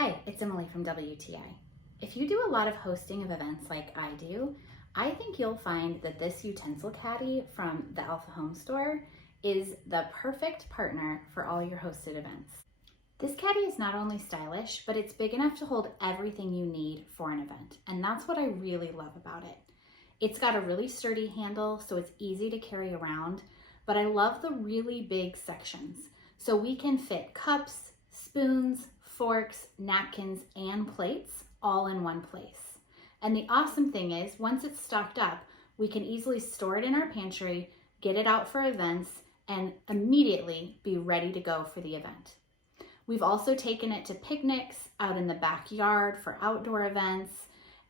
Hi, it's Emily from WTI. If you do a lot of hosting of events like I do, I think you'll find that this utensil caddy from the Alpha Home Store is the perfect partner for all your hosted events. This caddy is not only stylish, but it's big enough to hold everything you need for an event, and that's what I really love about it. It's got a really sturdy handle, so it's easy to carry around, but I love the really big sections, so we can fit cups, spoons, forks, napkins, and plates all in one place. And the awesome thing is, once it's stocked up, we can easily store it in our pantry, get it out for events, and immediately be ready to go for the event. We've also taken it to picnics, out in the backyard for outdoor events,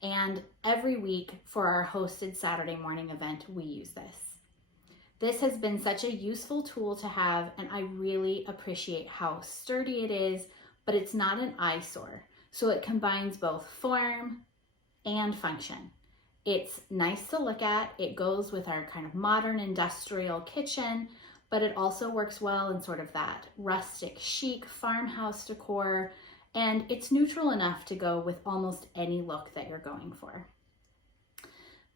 and every week for our hosted Saturday morning event, we use this. This has been such a useful tool to have, and I really appreciate how sturdy it is, but it's not an eyesore. So it combines both form and function. It's nice to look at. It goes with our kind of modern industrial kitchen, but it also works well in sort of that rustic chic farmhouse decor, and it's neutral enough to go with almost any look that you're going for.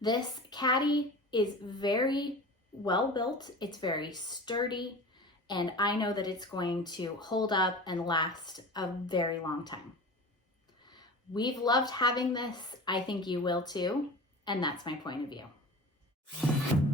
This caddy is very well built. It's very sturdy, and I know that it's going to hold up and last a very long time. We've loved having this. I think you will too, and that's my point of view.